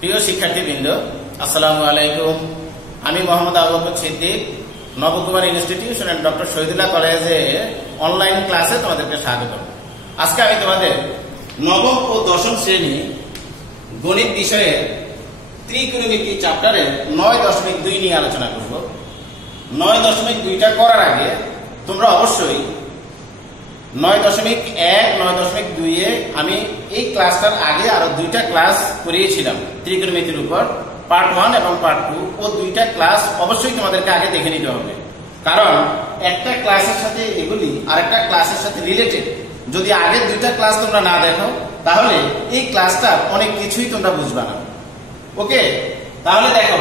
প্রিয় শিক্ষার্থীবৃন্দ, আসসালামু আলাইকুম। আমি Mohammad Abu Bakar Siddique, Nabakumar institution and doctor Shahidullah কলেজে অনলাইন ক্লাসে তোমাদেরকে স্বাগত। আজকে আমি তোমাদের নবম ও দশম শ্রেণী গণিত বিষয়ে ত্রিকোণমিতি চ্যাপ্টারের 9.2 নিয়ে আলোচনা করব। 9.2টা করার আগে তোমরা অবশ্যই 9.1, 9.2 আমি এই ক্লাসটার আগে আরো 2টা ক্লাস করিয়েছিলাম ত্রিকোণমিতির উপর, পার্ট 1 এবং পার্ট 2। ও 2টা ক্লাস অবশ্যই তোমাদেরকে আগে দেখে নিতে হবে, কারণ একটা ক্লাসের সাথে এগুলি আরেকটা ক্লাসের সাথে রিলেটেড। যদি আগের 2টা ক্লাস তোমরা না দেখো তাহলে এই ক্লাসটা অনেক কিছুই তোমরা বুঝবে না। ওকে, তাহলে দেখো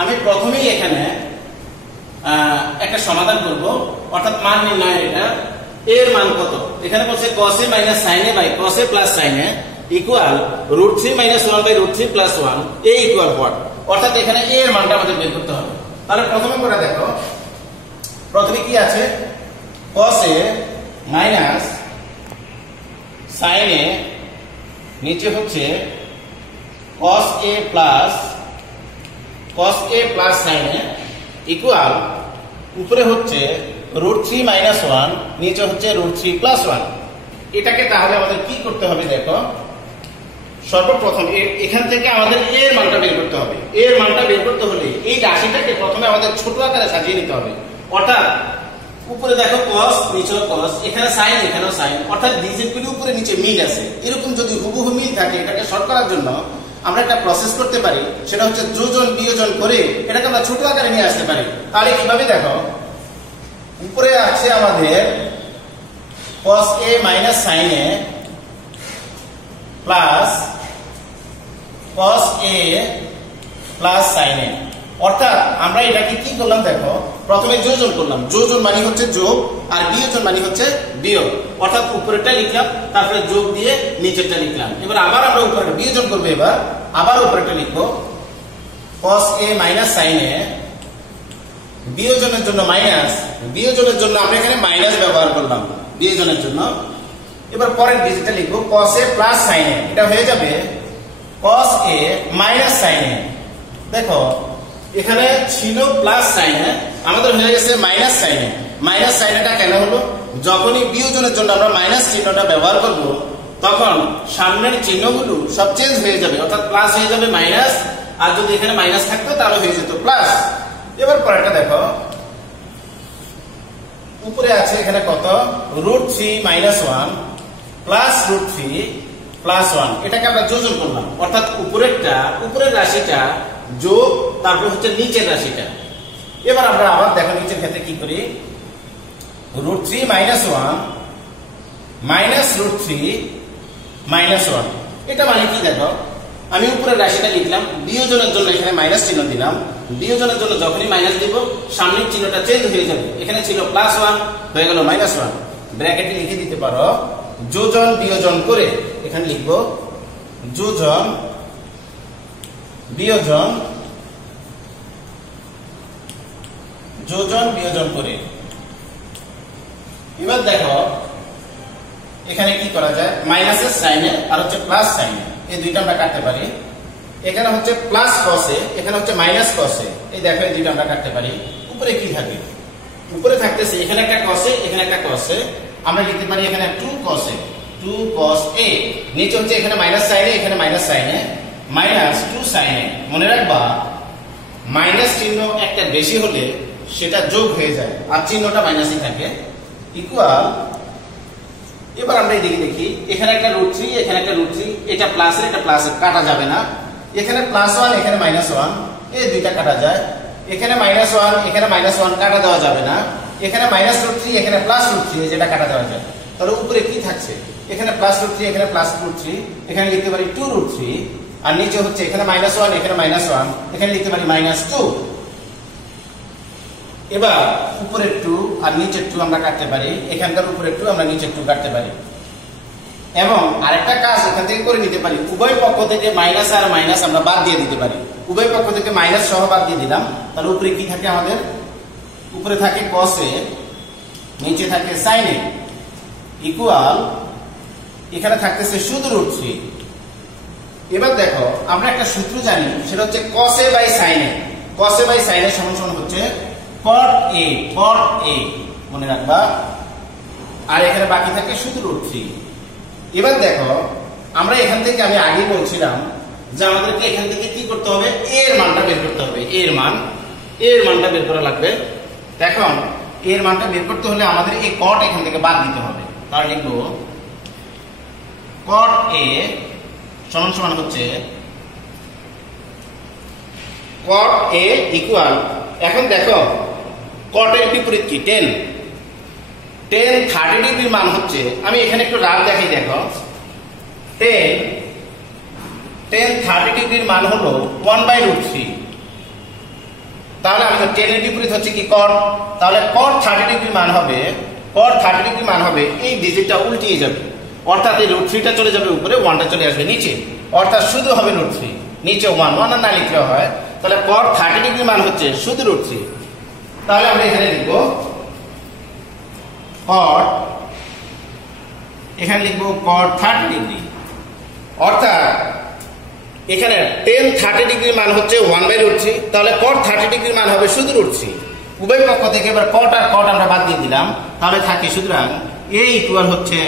আমি প্রথমেই এখানে একটা সমাধান করব, অর্থাৎ মান নির্ণয়। এটা এর মান কত? এখানে বলছে cos a minus sin a by cos a plus sin a equal √3 minus 1 by √3 plus 1 a equal what? অর্থাৎ এখানে a এর মানটা আমাদের বের করতে হবে। তাহলে প্রথমে করে দেখো, প্রথমে কি আছে? cos a minus sin a, নিচে হচ্ছে cos a plus sin a equal, উপরে হচ্ছে √3 minus 1, নিচে হচ্ছে √3 plus 1। এটাকে তাহলে আমাদের কি করতে হবে? দেখো, সর্বপ্রথম এখান থেকে আমাদের এর মানটা বের করতে হবে। এর মানটা বের করতে হলে এই রাশিটাকে প্রথমে আমাদের ছোট আকারে সাজিয়ে নিতে হবে। অর্থাৎ উপরে দেখো cos, নিচে cos, এখানে sin, এখানেও sin, অর্থাৎ ডিজিটগুলি উপরে নিচে মিল আছে। এরকম যদি হুবহু মিল থাকে, এটাকে শর্ট করার জন্য আমরা একটা প্রসেস করতে পারি, সেটা হচ্ছে যোজন বিয়োজন করে এটাকে আমরা ছোট আকারে নিয়ে আসতে পারি। তাহলে কিভাবে? দেখো, উপরে আছে আমাদের cos a minus sin a plus cos a plus sin a। অর্থাৎ আমরা এটাকে কি করলাম? দেখো, প্রথমে যোজন করলাম। যোজন মানে হচ্ছে যোগ, আর বিয়োজন মানে হচ্ছে বিয়োগ। অর্থাৎ উপরেরটা লিখলাম, তারপরে যোগ দিয়ে নিচেরটা লিখলাম। এবার আবার আমরা উপরেরটা বিয়োজন করব। এবার আবার উপরেরটা লিখবো, cos a minus sin a, বিয়োজনের জন্য মাইনাস, বিয়োজনের জন্য আমরা এখানে মাইনাস ব্যবহার করলাম বিয়োজনের জন্য। এবার পরের ডিজিটটা লিখবো cos a plus sin a, এটা হয়ে যাবে cos a minus sin a। দেখো, এখানে ছিল প্লাস sin a, আমাদের হয়ে গেছে minus sin a। Minus sin a টা কেন হলো? যখনই বিয়োজনের জন্য আমরা মাইনাস চিহ্নটা ব্যবহার করব, তখন সামনের চিহ্নগুলো সব চেঞ্জ হয়ে যাবে, অর্থাৎ প্লাস হয়ে যাবে মাইনাস, আর যদি এখানে মাইনাস থাকতো তাহলে হয়ে যেত প্লাস। এবার পরেরটা দেখো, উপরে আছে এখানে কত? √3 minus 1 plus √3 plus 1। এটাকে আমরা যোজন করলাম, অর্থাৎ উপরের রাশিটা যোগ, তারপর হচ্ছে নিচের রাশিটা। এবার আমরা আবার দেখো নিচের ক্ষেত্রে কি করি, √3 minus 1 minus √3 minus 1। এটা মানে কি? দেখো, আমি উপরের রাশিটা লিখলাম, বিয়োজনের জন্য এখানে মাইনাস চিহ্ন দিলাম। বিয়োজনের জন্য যখনই মাইনাস দিব, সামনের চিহ্নটা চেঞ্জ হয়ে যাবে। এখানে ছিল +1, হয়ে গেল -1। ব্র্যাকেটে লিখে দিতে পারো, যোজন বিয়োজন করে এখানে লিখবো যোজন বিয়োজন, যোজন বিয়োজন করে। এবার দেখো এখানে কি করা যায়? মাইনাসের সাইনে আর হচ্ছে প্লাস সাইনে, এই দুইটা আমরা কাটতে পারি। এখানে হচ্ছে প্লাস cos a, এখানে হচ্ছে মাইনাস cos a। এই দেখো এই দুইটা আমরা কাটতে পারি। উপরে কি থাকে? উপরে থাকতেছে এখানে একটা cos a, এখানে একটা cos a। আমরা লিখতে পারি এখানে 2 cos a, 2 cos a। নিচে হচ্ছে এখানে মাইনাস sin a, এখানে minus sin a, minus 2 sin a। মনে রাখবা, মাইনাস চিহ্ন একটা বেশি হলে সেটা যোগ হয়ে যায়, আর চিহ্নটা মাইনাসই থাকে। ইকুয়াল, এবার আমরা এদিকে দেখি, এখানে একটা √3, এখানে একটা √3, এটা প্লাসের এটা প্লাসের, কাটা যাবে না। এখানে +1, এখানে -1, এই দুইটা কাটা যায়। এখানে -1, এখানে -1 কাটা দেওয়া যাবে না। এখানে -√3, এখানে +√3, যেটা কাটা দেওয়া যায়। তাহলে উপরে কি থাকছে? এখানে +√3, এখানে +√3, এখানে লিখতে পারি 2√3, আর নিচে হচ্ছে এখানে -1, এখানে -1, এখানে লিখতে পারি -2। এবার উপরের 2 আর নিচের 2 আমরা কাটতে পারি। এখানকার উপরের 2 আমরা নিচের 2 কাটতে পারি। এবং আরেকটা কাজ এখান থেকে করে নিতে পারি, উভয় পক্ষ থেকে মাইনাস আর মাইনাস আমরা বাদ দিয়ে দিতে পারি। উভয় পক্ষ থেকে মাইনাস সহ বাদ দিয়ে দিলাম। তাহলে উপরে কি থাকে আমাদের? উপরে থাকে cos a, নিচে থাকে sin a, ইকুয়াল এখানে থাকতেছে শুধু √3। এবার দেখো আমরা একটা সূত্র জানি, সেটা হচ্ছে cos a by sin a। cos a by sin a সমান সমান হচ্ছে cot a, cot a মনে রাখবা। আর এখানে বাকি থাকে শুধু √3। এবার দেখো আমরা এখান থেকে, আমি আগে বলছিলাম যে আমাদেরকে এখান থেকে কি করতে হবে, a এর মানটা বের করতে হবে। a এর মানটা বের করা লাগবে। এখন a এর মানটা বের করতে হলে আমাদের এই cot এখান থেকে বাদ দিতে হবে। তাহলে লিখবো cot a সমান সমান হচ্ছে cot a ইকুয়াল, এখন দেখো cot এর বিপরীত কি, tan। tan 30 ডিগ্রির মান হচ্ছে, আমি এখানে একটু রাফ দেখাই, দেখো tan 30 ডিগ্রির মান হলো 1/√3। তাহলে আমি tan এর বিপরীত হচ্ছে কি, cot। তাহলে cot 30 ডিগ্রির মান হবে, cot 30 ডিগ্রির মান হবে, এই ডিজিটটা উল্টিয়ে যাবে, অর্থাৎ এই √3টা চলে যাবে উপরে, 1টা চলে আসবে নিচে, অর্থাৎ শুধু হবে √3, নিচে 1 না লিখলেও হয়। তাহলে cot 30 ডিগ্রির মান হচ্ছে শুধু √3। তাহলে আমরা এখানে লিখবো cot, এখানে লিখবো cot 30 ডিগ্রি, অর্থাৎ এখানে tan 30 ডিগ্রির মান হচ্ছে 1/√3। তাহলে cot 30 ডিগ্রির মান হবে শুধু √3। উভয় পক্ষ থেকে এবার cot আর cot আমরা বাদ দিয়ে দিলাম, তাহলে থাকে সুতরাং a ইকুয়াল হচ্ছে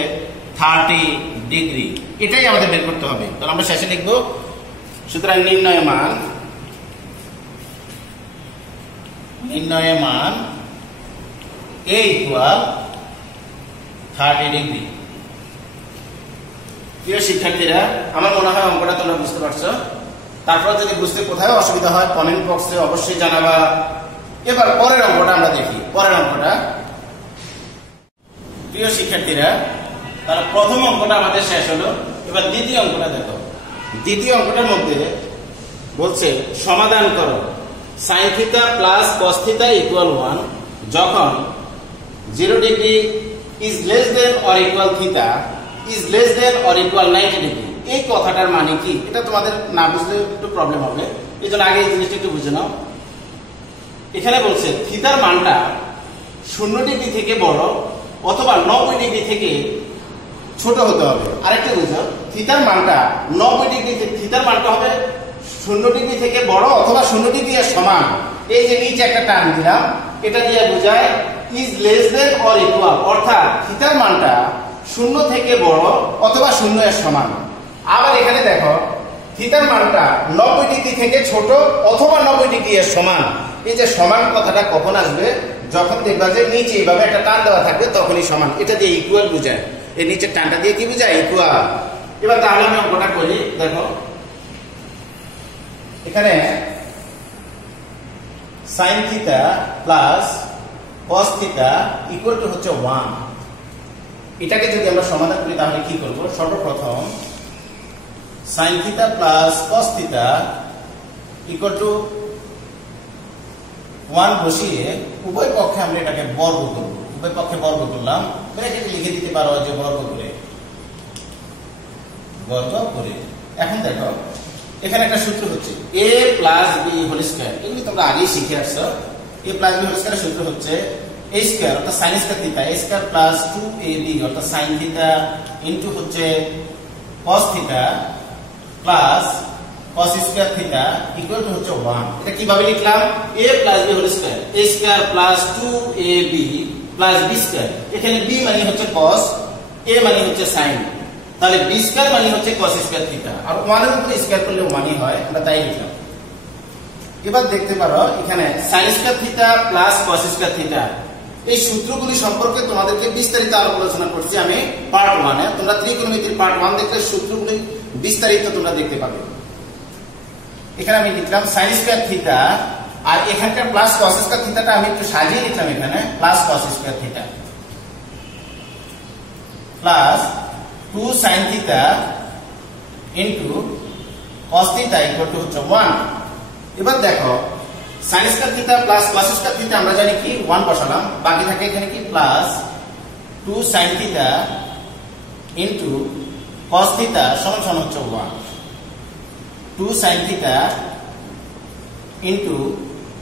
30 ডিগ্রি। এটাই আমাদের বের করতে হবে। তাহলে আমরা শেষে লিখবো সুতরাং নির্ণয় মান a ইকুয়াল 30 ডিগ্রি। প্রিয় শিক্ষার্থীরা, আমার মনে হয় অঙ্কটা তোমরা বুঝতে পারছো। তারপর যদি বুঝতে কোথায় অসুবিধা হয় কমেন্ট বক্সে অবশ্যই জানাবা। এবার পরের অঙ্কটা আমরা দেখি। পরের অঙ্কটা, প্রিয় শিক্ষার্থীরা, তাহলে প্রথম অঙ্কটা আমাদের শেষ হলো। এবার দ্বিতীয় অঙ্কটা দেখো। দ্বিতীয় অঙ্কটার মধ্যে বলছে সমাধান করো sin θ প্লাস cos θ ইকুয়াল 1 যখন 0 degree is less than or equal θ is less than or equal 90 degree. এই কথাটার মানে কি, এটা তোমাদের না বুঝলে একটু প্রবলেম হবে, এই জন্য আগে এই জিনিসটা একটু বুঝে নাও। এখানে বলছে থিতার মানটা 0 ডিগ্রি থেকে বড় অথবা 90 ডিগ্রি থেকে ছোট হতে হবে। আরেকটা বুঝো, থিতার মানটা 90 ডিগ্রি, থিতার মানটা হবে 0 ডিগ্রি থেকে বড় অথবা 0 ডিগ্রি এর সমান। এই যে নিচে একটা টান দিলাম, এটা দিয়ে বোঝায় is less than or equal, অর্থাৎ থিতার মানটা 0 থেকে বড় অথবা 0 এর সমান। আবার এখানে দেখো থিতার মানটা 90 ডিগ্রি থেকে ছোট অথবা 90 ডিগ্রি এর সমান। এই যে সমান কথাটা কখন আসবে, যখন দেখবা যে নিচে এইভাবে একটা টান দেওয়া থাকবে তখনই সমান। এটা দিয়ে ইকুয়াল বোঝায়, এই নিচের টানটা দিয়ে কি বোঝায়, ইকুয়াল। এবার তাহলে আমি অঙ্কটা করি। দেখো এখানে sin θ plus cos θ equal to হচ্ছে 1। এটাকে যদি আমরা সমাধান করি তাহলে কি করব, সর্বপ্রথম sin θ plus cos θ equal to 1 বসিয়ে উভয় পক্ষে আমরা এটাকে বর্গ করব। উভয় পক্ষে বর্গ করলাম, ব্র্যাকেটে লিখে দিতে পারো যে বর্গ করে। এখন দেখো এখানে একটা সূত্র হচ্ছে a plus b whole square. এগুলি তোমরা আগেই শিখে আসছো। a প্লাস b হোল স্কয়ারের সূত্র হচ্ছে a স্কয়ার অর্থাৎ sin square theta, a square plus 2ab অর্থাৎ sin থিটা ইনটু হচ্ছে cos theta plus cos square theta equal to হচ্ছে 1। এটা কিভাবে লিখলাম, a plus b whole square, a square plus 2ab plus b square. এখানে b মানে হচ্ছে cos, a মানে হচ্ছে sin, তাহলে b স্কয়ার মানে হচ্ছে cos স্কয়ার থিটা, আর 1 এর উপরে স্কয়ার করলে 1ই হয়, আমরা তাই লিখলাম। এবার দেখতে পারো এখানে sin square theta plus cos square theta, এই সূত্রগুলি সম্পর্কে তোমাদেরকে বিস্তারিত আলোচনা করছি আমি পার্ট 1 এ। তোমরা ত্রিকোণমিতির পার্ট 1 দেখলে সূত্রগুলি বিস্তারিত তোমরা দেখতে পাবে। এখানে আমি লিখলাম sin স্কয়ার থিটা, আর এখানকার প্লাস cos স্কয়ার থিটাটা আমি একটু সাজিয়ে লিখলাম, এখানে plus cos square theta plus 2 sin theta into cos theta equal to হচ্ছে 1। এবার দেখো sin square theta plus cos square theta আমরা জানি কি 1 বসালাম, বাকি থাকে এখানে কি plus 2 sin theta into cos theta সমান সমান হচ্ছে 1। 2 sin theta into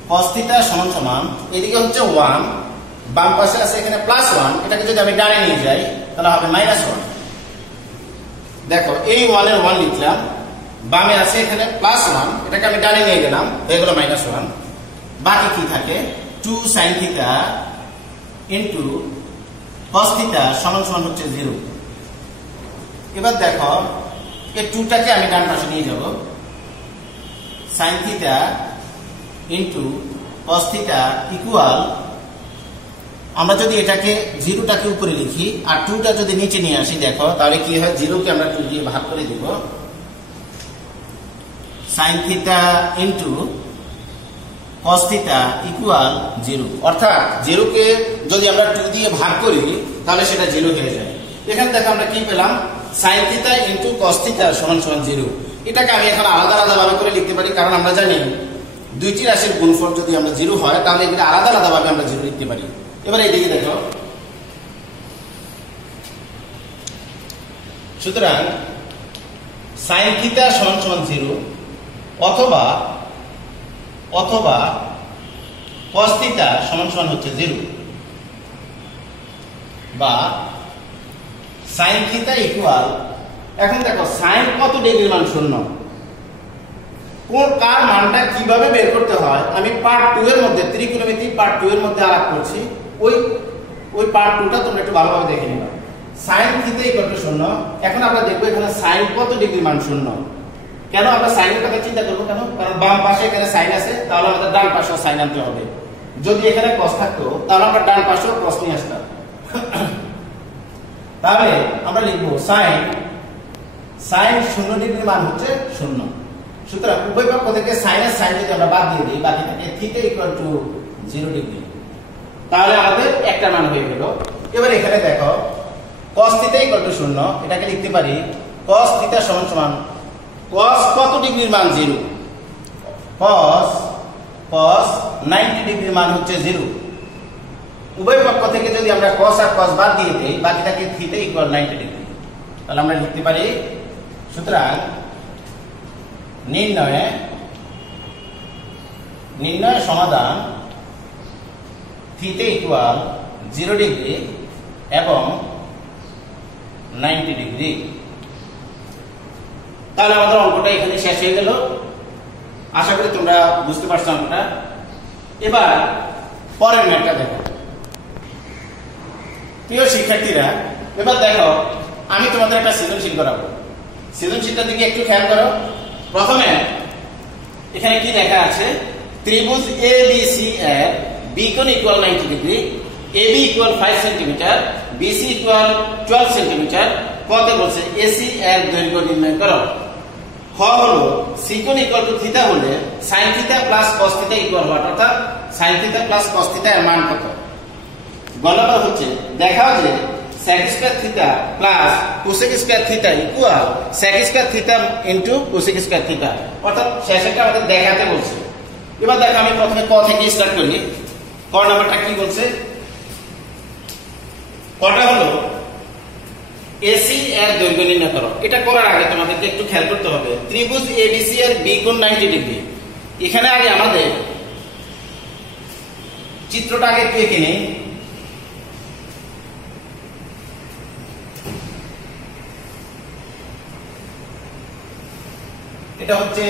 cos theta সমান সমান, এদিকে হচ্ছে 1, বাম পাশে আছে এখানে প্লাস 1, এটাকে যদি আমি ডানে নিয়ে যাই তাহলে হবে -1। দেখো এই 1 এর 1 লিখলাম, বামে আছে এখানে +1, এটাকে আমি ডানে নিয়ে গেলাম, হয়ে গেল -1। বাকি কি থাকে 2 sin θ ইনটু cos θ সমান হচ্ছে 0। এবার দেখো এই 2টাকে আমি ডান পাশে নিয়ে যাব, sin θ ইনটু cos θ ইকুয়াল, আমরা যদি এটাকে 0টাকে উপরে লিখি আর 2টা যদি নিচে নিয়ে আসি, দেখো তাহলে কি হয়, 0কে আমরা 2 দিয়ে ভাগ করে দিব, sin θ ইনটু cos θ ইকুয়াল 0। অর্থাৎ 0কে যদি আমরা 2 দিয়ে ভাগ করি তাহলে সেটা 0 হয়ে যায়। এখানে দেখো আমরা কি পেলাম, sin θ ইনটু cos θ সমান 0। এটাকে আমি এখন আলাদা আলাদা ভাবে করে লিখতে পারি, কারণ আমরা জানি দুইটি রাশির গুণফল যদি আমরা 0 হয় তাহলে এগুলো আলাদা আলাদা ভাবে আমরা 0 লিখতে পারি। এবার এইদিকে দেখো, সুতরাং sin θ সমান 0 অথবা cos θ সমান হচ্ছে 0, বা sin θ ইকুয়াল, এখন দেখো sin কত ডিগ্রির মান 0, কোন কার মানটা কিভাবে বের করতে হয় আমি পার্ট 2 এর মধ্যে, ত্রিকোণমিতি পার্ট 2 এর মধ্যে আলাপ করছি, ওই পার্ট 2টা তোমরা একটু ভালোভাবে দেখে নিবা। sin θ equal to 0। এখন আমরা দেখব এখানে sin কত ডিগ্রির মান 0। কেন আমরা sin এর কথা চিন্তা করব, কেন? কারণ বাম পাশে এখানে sin আছে, তাহলে আমাদের ডান পাশেও sin আনতে হবে। যদি এখানে cos থাকতো তাহলে আমরা ডান পাশেও cos নিয়ে আসতাম। তাহলে আমরা লিখব sin 0 ডিগ্রির মান হচ্ছে 0। সুতরাং উভয় পক্ষ থেকে sin এর sin যদি আমরা বাদ দিয়ে দিই, বাকি থাকে θ ইকুয়াল টু 0 ডিগ্রি, তাহলে আমাদের একটা মান হয়ে গেল। এবার এখানে দেখো cos θ ইকুয়াল টু 0, এটাকে লিখতে পারি cos θ সমান cos কত ডিগ্রির মান 0, cos 90 ডিগ্রির মান হচ্ছে 0। উভয় পক্ষ থেকে যদি আমরা cos আর cos বাদ দিয়ে দেই, বাকি থাকে θ ইকুয়াল 90 ডিগ্রি, তাহলে আমরা লিখতে পারি, সুতরাং নির্ণয় সমাধান θ ইকুয়াল 0 ডিগ্রি এবং 90 ডিগ্রি। তাহলে আমাদের অঙ্কটা এখানে শেষ হয়ে গেল। আশা করি তোমরা বুঝতে পারছো অঙ্কটা। এবার পরের ম্যাথটা দেখো। প্রিয় শিক্ষার্থীরা, এবার দেখো আমি তোমাদের একটা সৃজনশীল করাবো। সৃজনশীলটার দিকে একটু খেয়াল করো। প্রথমে এখানে কি লেখা আছে, ত্রিভুজ ABC এর বিকোণ equal 90 degree, AB equal 5 centimetre, BC equal 12 centimetre, কতে বলছে AC এর দৈর্ঘ্য নির্ণয় করো। খ হলো সিকোণ ইকুয়াল টু থিটা হলে sin θ plus cos θ equal what, অর্থাৎ sin θ প্লাস cos θ এর মান কত। গ নম্বর হচ্ছে দেখাও যে sec square θ plus cosec square θ equal sec square θ into cosec square θ, অর্থাৎ শেষেরটা আমাদের দেখাতে বলছে। এবার দেখো আমি প্রথমে ক থেকে স্টার্ট করি। ক নাম্বারটা কি বলছে, কটা হলো AC এর দৈর্ঘ্য নির্ণয় করো। এটা করার আগে তোমাদেরকে একটু খেয়াল করতে হবে, ত্রিভুজ ABC এর বিকোণ 90 ডিগ্রি। এখানে আগে আমাদের চিত্রটা আগে একটু এঁকে নিই। এটা হচ্ছে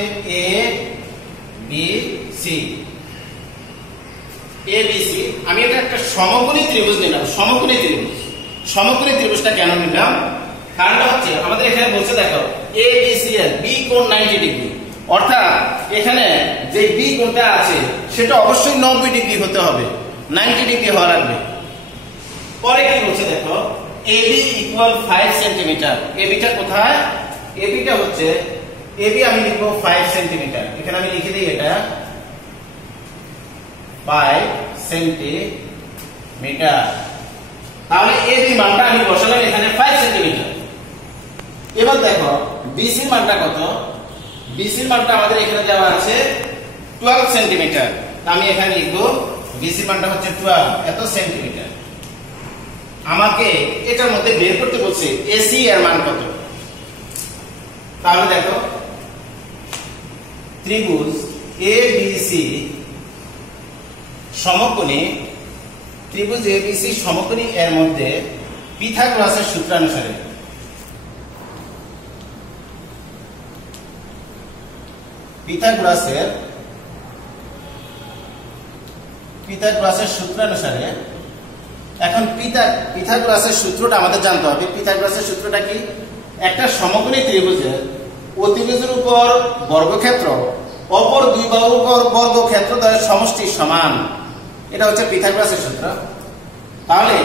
ABC। আমি এটা একটা সমকোণী ত্রিভুজ নিলাম। সমকোণী ত্রিভুজটা কেন নিলাম, কারণটা হচ্ছে আমাদের এখানে বলছে দেখো ABC এর বি কোণ 90 ডিগ্রি, অর্থাৎ এখানে যে বি কোণটা আছে সেটা অবশ্যই 90 ডিগ্রি হতে হবে, 90 ডিগ্রি হওয়া লাগবে। পরে কি বলছে দেখো AB ইকুয়াল 5 সেন্টিমিটার। এবিটা কোথায়, এবিটা হচ্ছে এবি আমি লিখবো 5 সেন্টিমিটার। এখানে আমি লিখে দিই এটা 5 সেন্টিমিটার। তাহলে এবি মানটা আমি বসালাম এখানে 5 সেন্টিমিটার। এবার দেখো বিসি মানটা কত, বিসি মানটা আমাদের এখানে দেওয়া আছে 12 সেন্টিমিটার। আমি এখানে লিখবো বিসি মানটা হচ্ছে 12 এত সেন্টিমিটার। আমাকে এটার মধ্যে বের করতে বলছে এসি এর মান কত। তাহলে দেখো ত্রিভুজ ABC সমকোণী, ত্রিভুজ ABC সমকোণী এর মধ্যে পিথাগোরাসের সূত্রানুসারে পিথাগোরাসের সূত্র অনুসারে এখন পিথাগোরাসের সূত্রটা আমাদের জানতে হবে। পিথাগোরাসের সূত্রটা কি? একটা সমকোণী ত্রিভুজের অতিভুজের উপর বর্গক্ষেত্র অপর দুই বাহুর উপর বর্গক্ষেত্রদ্বয়ের সমষ্টি সমান। এটা হচ্ছে পিথাগোরাসের সূত্র। তাহলে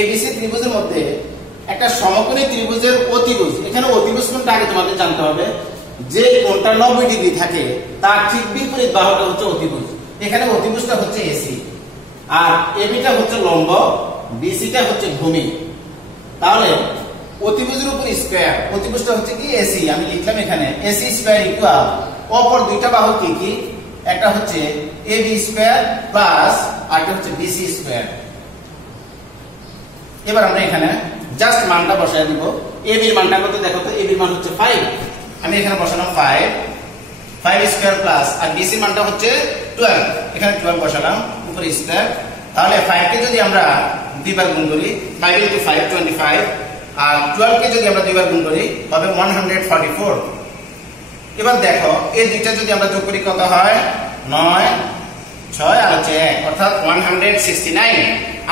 এবিসি ত্রিভুজের মধ্যে একটা সমকোণী ত্রিভুজের অতিভুজ, এখানে অতিভুজ কোণটা আগে তোমাদের জানতে হবে। যে কোণটা 90 ডিগ্রি থাকে তার ঠিক বিপরীত বাহুটা হচ্ছে অতিভুজ। এখানে অতিভুজটা হচ্ছে এসি, আর এবিটা হচ্ছে লম্ব, বিসিটা হচ্ছে ভূমি। তাহলে অতিভুজের উপর স্কয়ার, অতিভুজটা হচ্ছে কি এসি, আমি লিখলাম এখানে এসি স্কয়ার ইকুয়াল অপর দুইটা বাহু কি কি? একটা হচ্ছে এবি স্কয়ার প্লাস আরেকটা হচ্ছে বিসি স্কয়ার। এবার আমরা এখানে জাস্ট মানটা বসায় দিব। এবি এর মানটা কত দেখো তো? এবি এর মান হচ্ছে 5, আমি এখানে বসালাম 5 স্কয়ার প্লাস, আর বিসি মানটা হচ্ছে 12, এখানে 12 বসালাম উপরে স্কয়ার। তাহলে 5 কে যদি আমরা দুইবার গুণ করি 5 * 5 25, আর 12 কে যদি আমরা দুইবার গুণ করি তবে 144। এবার দেখো এই দুইটা যদি আমরা যোগ করি কত হয়? 9 6 আর হচ্ছে 1, অর্থাৎ 169।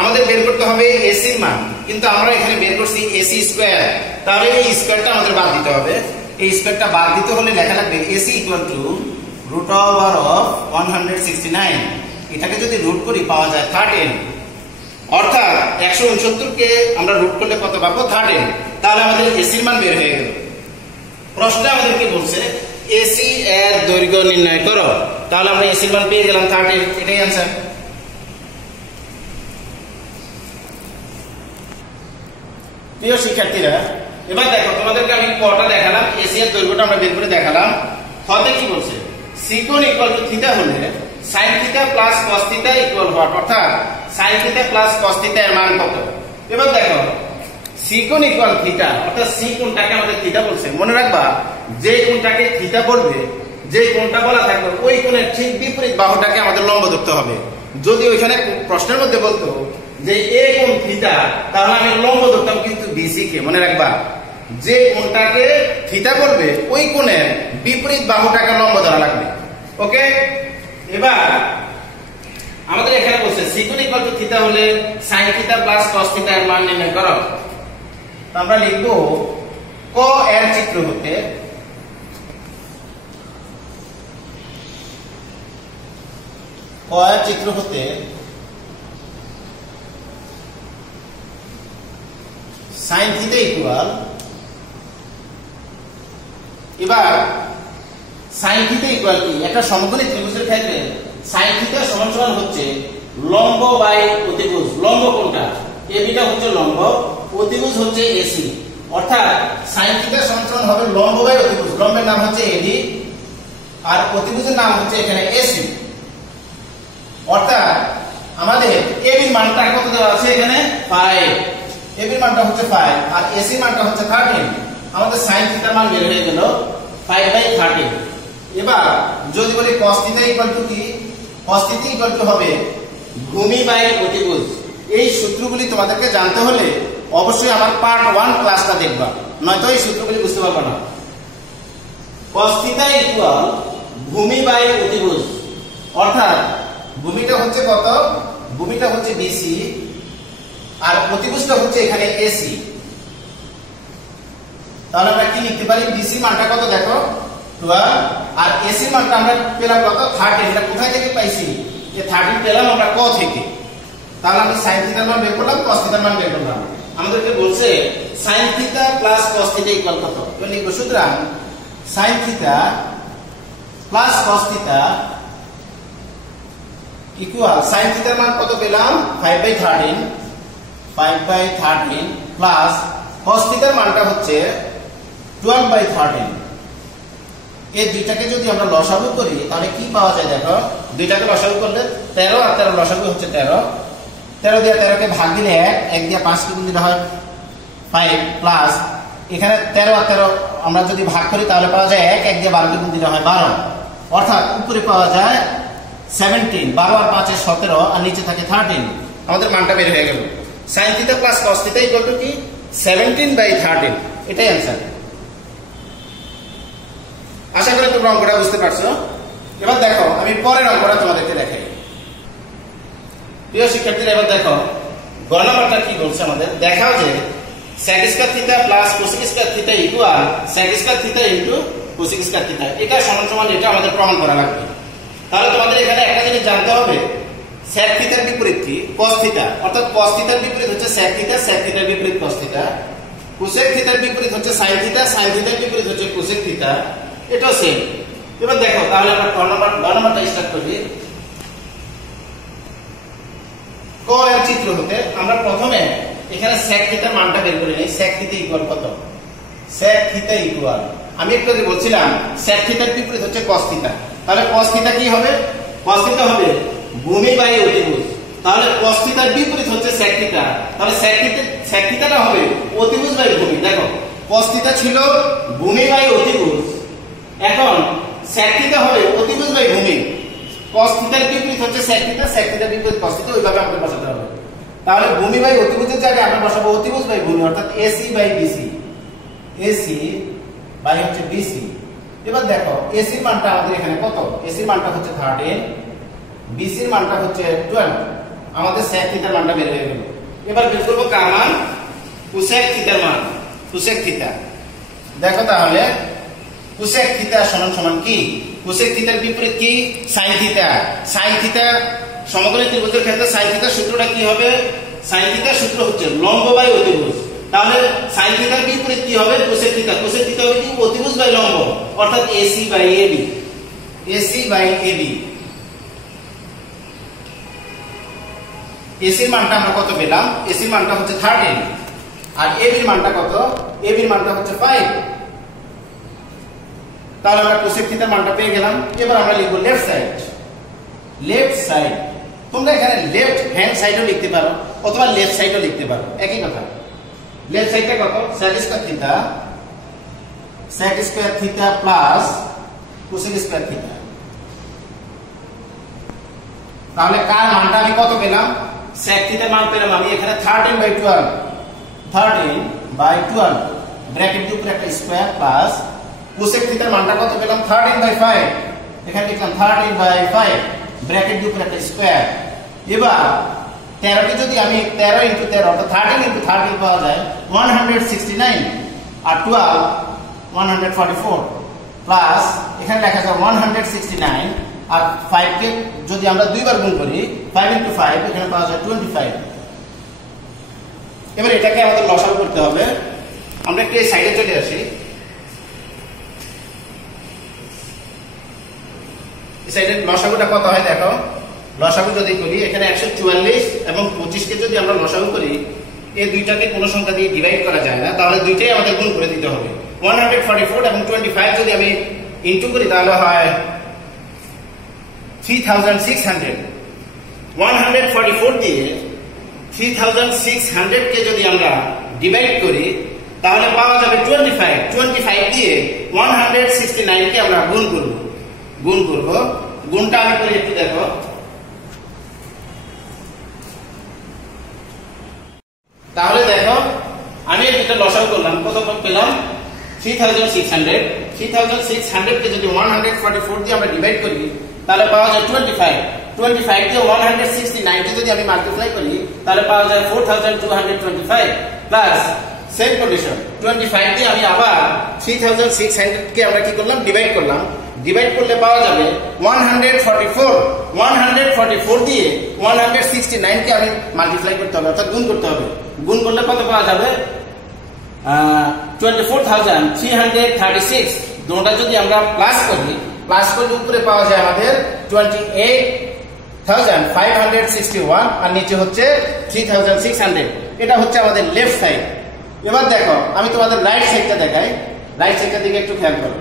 আমাদের বের করতে হবে এসি এর মান, কিন্তু আমরা এখানে বের করছি এসি স্কয়ার। তাহলে এই স্কয়ারটা আমাদের বাদ দিতে হবে। এই স্কয়ারটা বাদ দিতে হলে লেখা লাগবে এসি ইকুয়াল টু √169। এটাকে যদি রুট করি পাওয়া যায় 13, অর্থাৎ 169 কে আমরা রুট করলে কত পাবো? 13। তাহলে আমাদের এসি এর মান বের হয়ে গেল। প্রশ্নে আমাদের কি বলছে? এসি এর দৈর্ঘ্য নির্ণয় করো। তাহলে আমরা এসি এর মান পেয়ে গেলাম 13, এটাই आंसर। প্রিয় শিক্ষার্থীরা, এবার দেখো তোমাদেরকে আমি কটা দেখালাম, এসি এর দৈর্ঘ্যটা আমরা বের করে দেখালাম। হতে কি বলছে? সিকোণ ইকুয়াল টু থিটা হলে sin theta plus cos theta equal what, অর্থাৎ sin theta plus cos theta এর মান কত? এবার দেখো সিকোণ ইকুয়াল থিটা, অর্থাৎ সি কোণটাকে আমাদের থিটা বলছে। মনে রাখবা যে কোণটাকে থিটা বলবে, যে কোণটা বলা থাকবে ওই কোণের ঠিক বিপরীত বাহুটাকে আমাদের লম্ব ধরতে হবে। যদি ওইখানে প্রশ্নের মধ্যে বলতো যে এ কোণ থিটা, তাহলে আমি লম্ব ধরতাম কিন্তু বিসি কে। মনে রাখবা যে কোণটাকে থিটা বলবে ওই কোণের বিপরীত বাহুটাকে লম্ব ধরা লাগবে। ওকে, এবার আমাদের এখানে বলছে সিকোণ ইকুয়াল টু থিটা হলে sin theta plus cos theta এর মান নির্ণয় করো। তো আমরা লিখব ক এর চিত্র হতে sin থিটা ইকুয়াল, এবার sin থিটা ইকুয়াল কি? একটা সমকোণী ত্রিভুজের ক্ষেত্রে sin থিটা সমান সমান হচ্ছে লম্ব বাই অতিভুজ। লম্ব কোনটা? এবিটা হচ্ছে লম্ব, অতিভুজ হচ্ছে এসি, অর্থাৎ sin থিটা সমান সমান হবে লম্ব বাই অতিভুজ। লম্বের নাম হচ্ছে এডি আর অতিভুজের নাম হচ্ছে এখানে এসি। অর্থাৎ আমাদের এবি এর মানটা কত দেওয়া আছে? এখানে 5, এবি এর মানটা হচ্ছে 5 আর এসি এর মানটা হচ্ছে 13। আমাদের sin থিটার মান বের হয়ে গেল 5/13। এবার যদি বলি cos থিটা ইকুয়াল টু কি? cos থিটা ইকুয়াল টু হবে ভূমি বাই অতিভুজ। এই সূত্রগুলি তোমাদেরকে জানতে হলে অবশ্যই আমার পার্ট 1 ক্লাসটা দেখবা, নয়তো এই সূত্রগুলি বুঝতে পারবে না। cos থিটা ইকুয়াল ভূমি বাই অতিভুজ, অর্থাৎ ভূমিটা হচ্ছে কত? ভূমিটা হচ্ছে বিসি আর অতিভুজটা হচ্ছে এখানে এসি। তাহলে আমরা কি লিখতে পারি? বিসি মানটা কত দেখো 12 আর এসি মানটা আমরা পেলাম কত? 13। এটা কোথায় থেকে পাইছি? এই 13 পেলাম আমরা ক থেকে। তাহলে আমি sin থিটার মান বের করলাম, cos থিটার মান বের করলাম। আমাদেরকে বলছে sin theta plus cos theta equal কত? তো লিখব সুতরাং sin theta plus cos theta equal sin থিটার মান কত পেলাম? 5/13 প্লাস cos থিটার মানটা হচ্ছে 12/13। এই দুইটাকে যদি আমরা লসাগু করি তাহলে কি পাওয়া যায় দেখো? দুইটাকে লসাগু করলে 13 আর 13 লসাগু হচ্ছে 13। 13 দিয়ে 13 কে ভাগ দিলে 1, 1 দিয়ে 5 কে গুণ দিলে হয় 5 প্লাস এখানে 13 আর 13 আমরা যদি ভাগ করি তাহলে পাওয়া যায় 1, 1 দিয়ে 12 কে গুণ দিলে হয় 12। অর্থাৎ উপরে পাওয়া যায় 17, 12 আর 5 এর 17 আর নিচে থাকে 13। আমাদের মানটা বের হয়ে গেল। sin theta plus cos theta equal two কি? 17/13। এটাই आंसर। আশা করি তোমরা অঙ্কটা বুঝতে পারছো। এবার দেখো আমি পরের অঙ্কটা তোমাদেরকে দেখাই। প্রিয় শিক্ষার্থীরা এবার দেখো গ নাম্বারটা কি বলছে আমাদের, দেখাও যে sec square theta plus cosec square theta equal sec square theta into cosec square theta, এটা সমান সমান এটা আমাদের প্রমাণ করা লাগবে। তাহলে তোমাদের এখানে একটা জিনিস জানতে হবে, sec থিটার বিপরীত কি cos থিটা, অর্থাৎ cos থিটার বিপরীত হচ্ছে sec থিটা, sec থিটার বিপরীত cos থিটা, cosec থিটার বিপরীত হচ্ছে sin থিটা, sin থিটার বিপরীত হচ্ছে cosec থিটা, এটাও সেম। এবার দেখো তাহলে আমরা গ নাম্বারটা স্টার্ট করি। ক এর চিত্র হতে আমরা প্রথমে এখানে sec থিটার মানটা বের করে নেই। sec থিটা ইকুয়াল কত? sec থিটা ইকুয়াল, আমি একটু আগে বলছিলাম sec থিটার বিপরীত হচ্ছে cos থিটা, তাহলে cos থিটা কি হবে? cos থিটা হবে ভূমি বাই অতিভুজ। তাহলে cos থিটার বিপরীত হচ্ছে sec থিটা, তাহলে sec থিটাটা হবে অতিভুজ বাই ভূমি। দেখো cos থিটা ছিল ভূমি বাই অতিভুজ, এখন sec থিটা হবে অতিভুজ বাই ভূমি। cos থিটার বিপরীত হচ্ছে sec থিটা, sec থিটার বিপরীত cos থিটা, ওইভাবে আমাদের বসাতে হবে। তাহলে ভূমি বাই অতিভুজের জায়গায় আমরা বসাবো অতিভুজ বাই ভূমি, অর্থাৎ AC by BC, AC by হচ্ছে BC। এবার দেখো AC এর মানটা আমাদের এখানে কত? AC এর মানটা হচ্ছে 13, BC এর মানটা হচ্ছে 12, আমাদের sec থিটার মানটা বের হয়ে গেল। এবার বের করব কার মান? cosec থিটার মান, cosec থিটা। দেখো তাহলে cosec থিটা সমান সমান কি? cosec থিটার বিপরীত কি? sin theta. sin থিটা সমকোণী ত্রিভুজের ক্ষেত্রে sin থিটার সূত্রটা কি হবে? sin থিটার সূত্র হচ্ছে লম্ব বাই অতিভুজ। তাহলে sin থিটার বিপরীত কি হবে? cosec theta. cosec থিটা হবে কি? অতিভুজ বাই লম্ব, অর্থাৎ AC by AB, AC by AB। AC এর মানটা আমরা কত পেলাম? AC এর মানটা হচ্ছে 13, আর AB এর মানটা কত? AB এর মানটা হচ্ছে 5। তাহলে আমরা cosec থিটার মানটা পেয়ে গেলাম। এবার আমরা লিখব লেফট সাইড, লেফট সাইড। তোমরা এখানে লেফট হ্যান্ড সাইডও লিখতে পারো অথবা লেফট সাইডও লিখতে পারো, একই কথা। লেফট সাইডটা কত? sec square theta, sec square theta plus cosec square theta. তাহলে কার মানটা আমি কত পেলাম? sec থিটার মান পেলাম আমি এখানে 13/12, 13/12 ব্র্যাকেট দিয়ে উপরে একটা স্কয়ার প্লাস cosec থিটার মানটা কত পেলাম? 13/5, এখানে লিখলাম 13/5 ব্র্যাকেট দিয়ে উপরে একটা স্কয়ার। এবার 13 কে যদি আমি 13 * 13 অর্থাৎ 13 * 13 পাওয়া যায় 169, আর 12 144 প্লাস এখানে লেখা যায় 169, আর 5 কে যদি আমরা দুইবার গুণ করি 5 * 5 এখানে পাওয়া যায় 25। এবার এটাকে আমাদের লসাগু করতে হবে। আমরা একটু এই সাইডে চলে আসি। এই সাইডে লসাগুটা কত হয় দেখো। লসাগু যদি করি এখানে 144 এবং 25 কে যদি আমরা লসাগু করি, এই দুইটাকে কোনো সংখ্যা দিয়ে ডিভাইড করা যায় না, তাহলে দুইটাই আমাদের গুণ করে দিতে হবে। 144 এবং 25 যদি আমি ইনটু করি তাহলে হয় 3600। 144 দিয়ে 3600 কে যদি আমরা ডিভাইড করি তাহলে পাওয়া যাবে 25। 25 দিয়ে 169 কে আমরা গুণ করব। গুণটা আমি করি একটু দেখো। তাহলে দেখো আমি এটা লসাগু করলাম, কত পেলাম? 3600। 3600 কে যদি 144 দিয়ে আমরা ডিভাইড করি তাহলে পাওয়া যায় 25। 25 দিয়ে 169 কে যদি আমি মাল্টিপ্লাই করি তাহলে পাওয়া যায় 4225 প্লাস সেম কন্ডিশন 25 দিয়ে আমি আবার 3600 কে আমরা কি করলাম? ডিভাইড করলাম। ডিভাইড করলে পাওয়া যাবে 144। 144 দিয়ে 169 কে আমি মাল্টিপ্লাই করতে হবে, অর্থাৎ গুণ করতে হবে। গুণ করলে কত পাওয়া যাবে? 24336। দুটোটা যদি আমরা প্লাস করি, প্লাস করলে উপরে পাওয়া যায় আমাদের 28561, আর নিচে হচ্ছে 3600। এটা হচ্ছে আমাদের লেফট সাইড। এবার দেখো আমি তোমাদের রাইট সাইডটা দেখাই। রাইট সাইডটার দিকে একটু খেয়াল করো।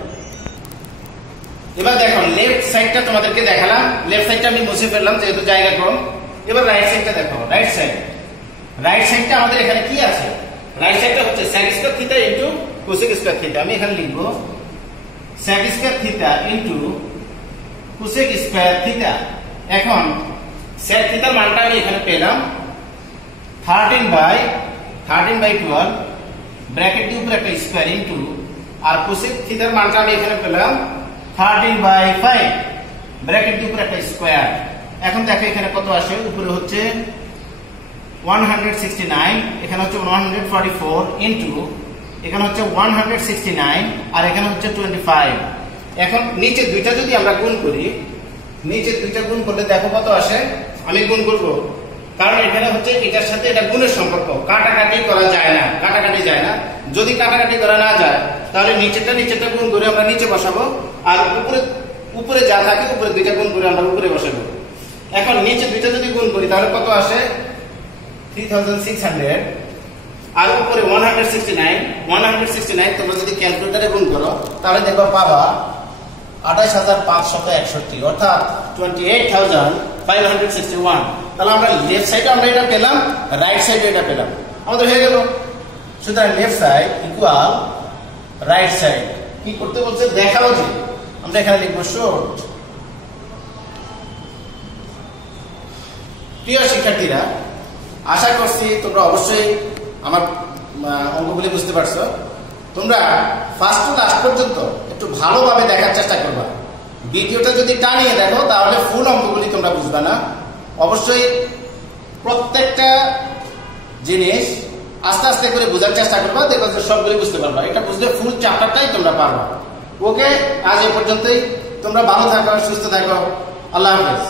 এবার দেখো লেফট সাইডটা তোমাদেরকে দেখালাম, লেফট সাইডটা আমি মুছে ফেললাম যেহেতু জায়গা কম। এবার রাইট সাইডটা দেখো। রাইট সাইডটা আমাদের এখানে কি আছে? রাইট সাইডটা হচ্ছে sec square theta into cosec square theta. আমি এখানে লিখব sec square theta into cosec square theta. এখন sec থিটার মানটা আমি এখানে পেলাম 13/12 ব্র্যাকেট দিয়ে উপরে একটা স্কয়ার ইনটু, আর cosec থিটার মানটা আমি এখানে পেলাম 13/5 ব্র্যাকেট দিয়ে উপরে একটা স্কয়ার। এখন দেখো এখানে কত আসে, উপরে হচ্ছে 169, এখানে হচ্ছে 144 ইনটু এখানে হচ্ছে 169 আর এখানে হচ্ছে 25। এখন নিচে দুইটা যদি আমরা গুণ করি, নিচে দুইটা গুণ করলে দেখো কত আসে। আমি গুণ করব কারণ এখানে হচ্ছে এটার সাথে এটা গুণের সম্পর্ক, কাটাকাটি করা যায় না, কাটাকাটি যায় না। যদি কাটাকাটি করা না যায় তাহলে নিচেরটা গুণ করে আমরা নিচে বসাবো, আর উপরে যা থাকে উপরে দুইটা গুণ করে আমরা উপরে বসাবো। এখন নিচে দুইটা যদি গুণ করি তাহলে কত আসে 3600 আর উপরে 169 তোমরা যদি ক্যালকুলেটরে গুণ করো তাহলে দেখো পাবা 28561 অর্থাৎ 28,561। তাহলে আমরা লেফট সাইডে আমরা এটা পেলাম, রাইট সাইডে এটা পেলাম, আমাদের হয়ে গেল। সুতরাং left side equal right side. কি করতে বলছে দেখাও, যে আমরা এখানে লিখবো শর্ট। প্রিয় শিক্ষার্থীরা, আশা করছি তোমরা অবশ্যই আমার অঙ্কগুলি বুঝতে পারছো। তোমরা ফার্স্ট টু লাস্ট পর্যন্ত একটু ভালোভাবে দেখার চেষ্টা করবা। ভিডিওটা যদি টানিয়ে দেখো তাহলে ফুল অঙ্কগুলি তোমরা বুঝবে না। অবশ্যই প্রত্যেকটা জিনিস আস্তে আস্তে করে বোঝার চেষ্টা করবা, দেখো যে সবগুলি বুঝতে পারবা। এটা বুঝলে ফুল চ্যাপ্টারটাই তোমরা পারবা। ওকে, আজ এই পর্যন্তই। তোমরা ভালো থাকো, সুস্থ থাকো। আল্লাহ হাফেজ।